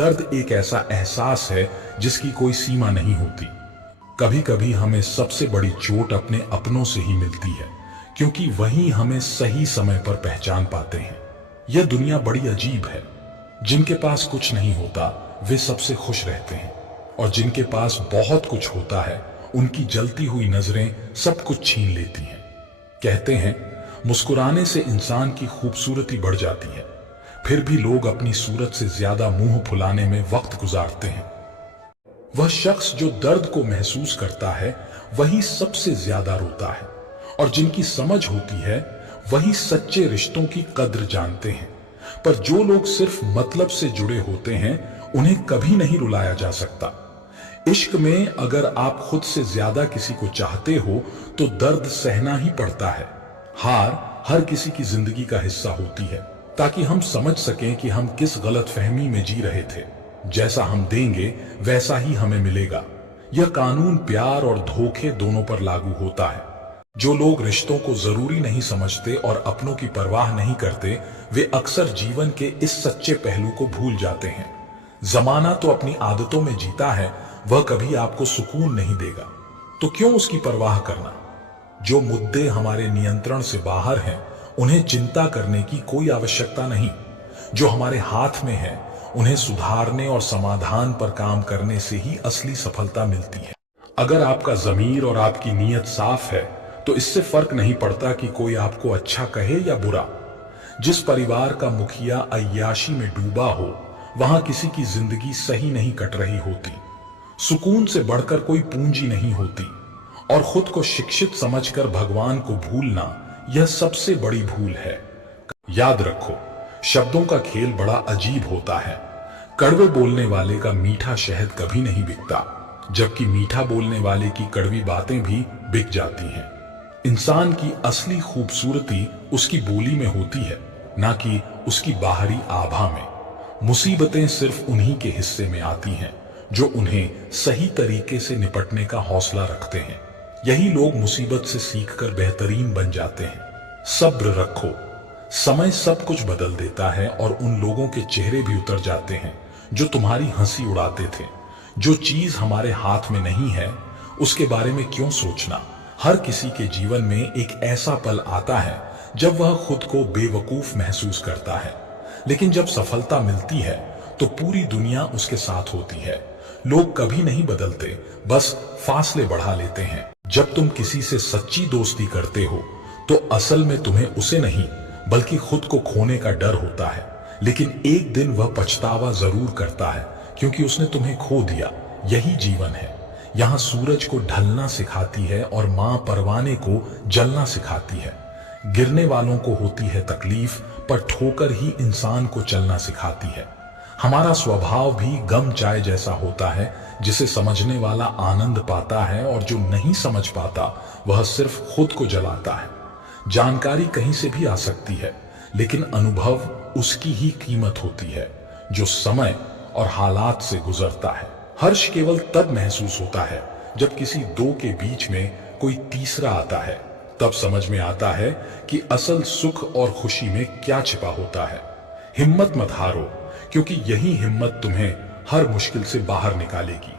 दर्द एक ऐसा एहसास है जिसकी कोई सीमा नहीं होती। कभी कभी हमें सबसे बड़ी चोट अपने अपनों से ही मिलती है, क्योंकि वही हमें सही समय पर पहचान पाते हैं। यह दुनिया बड़ी अजीब है। जिनके पास कुछ नहीं होता वे सबसे खुश रहते हैं, और जिनके पास बहुत कुछ होता है उनकी जलती हुई नजरें सब कुछ छीन लेती हैं। कहते हैं मुस्कुराने से इंसान की खूबसूरती बढ़ जाती है, फिर भी लोग अपनी सूरत से ज्यादा मुंह फुलाने में वक्त गुजारते हैं। वह शख्स जो दर्द को महसूस करता है वही सबसे ज्यादा रोता है, और जिनकी समझ होती है वही सच्चे रिश्तों की कद्र जानते हैं। पर जो लोग सिर्फ मतलब से जुड़े होते हैं उन्हें कभी नहीं रुलाया जा सकता। इश्क में अगर आप खुद से ज्यादा किसी को चाहते हो तो दर्द सहना ही पड़ता है। हार हर किसी की जिंदगी का हिस्सा होती है, ताकि हम समझ सकें कि हम किस गलतफहमी में जी रहे थे। जैसा हम देंगे वैसा ही हमें मिलेगा। यह कानून प्यार और धोखे दोनों पर लागू होता है। जो लोग रिश्तों को जरूरी नहीं समझते और अपनों की परवाह नहीं करते, वे अक्सर जीवन के इस सच्चे पहलू को भूल जाते हैं। जमाना तो अपनी आदतों में जीता है, वह कभी आपको सुकून नहीं देगा, तो क्यों उसकी परवाह करना। जो मुद्दे हमारे नियंत्रण से बाहर हैं उन्हें चिंता करने की कोई आवश्यकता नहीं। जो हमारे हाथ में है उन्हें सुधारने और समाधान पर काम करने से ही असली सफलता मिलती है। अगर आपका ज़मीर और आपकी नीयत साफ है तो इससे फर्क नहीं पड़ता कि कोई आपको अच्छा कहे या बुरा। जिस परिवार का मुखिया अय्याशी में डूबा हो वहां किसी की जिंदगी सही नहीं कट रही होती। सुकून से बढ़कर कोई पूंजी नहीं होती, और खुद को शिक्षित समझकर भगवान को भूलना यह सबसे बड़ी भूल है। याद रखो, शब्दों का खेल बड़ा अजीब होता है। कड़वे बोलने वाले का मीठा शहद कभी नहीं बिकता, जबकि मीठा बोलने वाले की कड़वी बातें भी बिक जाती हैं। इंसान की असली खूबसूरती उसकी बोली में होती है, ना कि उसकी बाहरी आभा में। मुसीबतें सिर्फ उन्हीं के हिस्से में आती हैं जो उन्हें सही तरीके से निपटने का हौसला रखते हैं। यही लोग मुसीबत से सीखकर बेहतरीन बन जाते हैं। सब्र रखो, समय सब कुछ बदल देता है, और उन लोगों के चेहरे भी उतर जाते हैं जो तुम्हारी हंसी उड़ाते थे। जो चीज हमारे हाथ में नहीं है उसके बारे में क्यों सोचना। हर किसी के जीवन में एक ऐसा पल आता है जब वह खुद को बेवकूफ महसूस करता है, लेकिन जब सफलता मिलती है तो पूरी दुनिया उसके साथ होती है। लोग कभी नहीं बदलते, बस फासले बढ़ा लेते हैं। जब तुम किसी से सच्ची दोस्ती करते हो तो असल में तुम्हें उसे नहीं बल्कि खुद को खोने का डर होता है, लेकिन एक दिन वह पछतावा जरूर करता है क्योंकि उसने तुम्हें खो दिया। यही जीवन है। यहाँ सूरज को ढलना सिखाती है और मां परवाने को जलना सिखाती है। गिरने वालों को होती है तकलीफ, पर ठोकर ही इंसान को चलना सिखाती है। हमारा स्वभाव भी गम चाय जैसा होता है, जिसे समझने वाला आनंद पाता है और जो नहीं समझ पाता वह सिर्फ खुद को जलाता है। जानकारी कहीं से भी आ सकती है, लेकिन अनुभव उसकी ही कीमत होती है जो समय और हालात से गुजरता है। हर्ष केवल तब महसूस होता है जब किसी दो के बीच में कोई तीसरा आता है। तब समझ में आता है कि असल सुख और खुशी में क्या छिपा होता है। हिम्मत मत हारो, क्योंकि यही हिम्मत तुम्हें हर मुश्किल से बाहर निकालेगी।